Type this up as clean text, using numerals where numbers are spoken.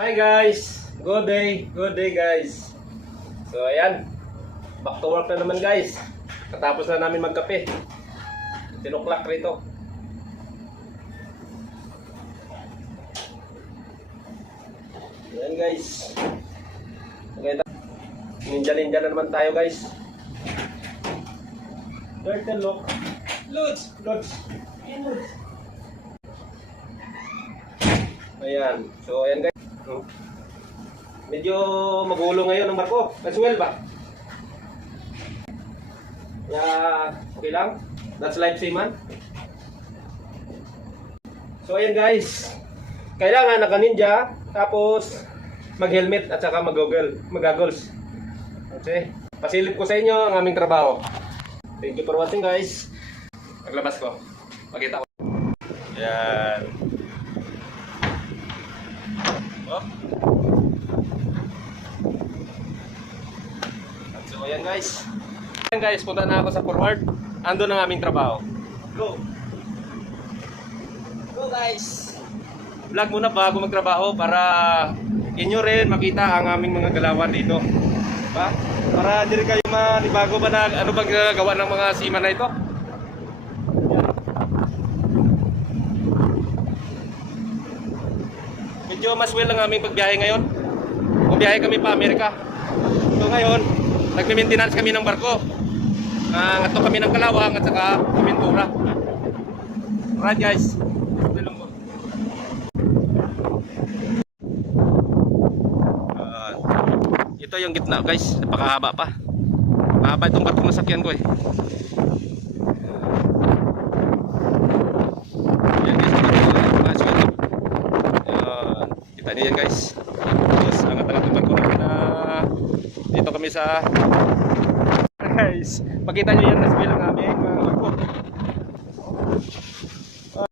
Hi guys! Good day guys. So ayan, back to work na naman guys. Katapos na namin magkape. 10 o'clock rito. Ayan guys. Okay, ninja na naman tayo guys. Turtle look. Loads. Ayan. So ayan guys. Medyo magulo ngayon ang barko. Naswell ba? Okay lang. That's life seaman. So ayan guys. Kailangan naka-ninja, tapos mag-helmet at saka mag-goggles. Okay. Pasilip ko sa inyo ang aming trabaho. Thank you for watching guys. Paglabas ko, pakita ko. Ayan. Oh. So ayan guys. Ayan guys, punta na ako sa forward. Ando ang aming trabaho. Go! Go guys! Vlog muna bago magtrabaho para inyo rin makita ang aming mga galawan dito. Diba? Para hindi rin kayo manibago ba na ano bang gagawa ng mga seaman na ito. Medyo mas well ang aming pagbiyahe ngayon. Bumiyahe kami pa Amerika. So ngayon, nagme-maintenance kami ng barko. Ngato kami ng Kalawang at saka Pintura. Alright guys. Ito yung gitna guys, napakahaba pa. Mahaba itong barkong nasakyan ko eh. Yan guys, kita niyo yan guys. Tapos angat-angat yung barko namin na dito kami sa guys. Pakita niyo yan na spill ng aming barko.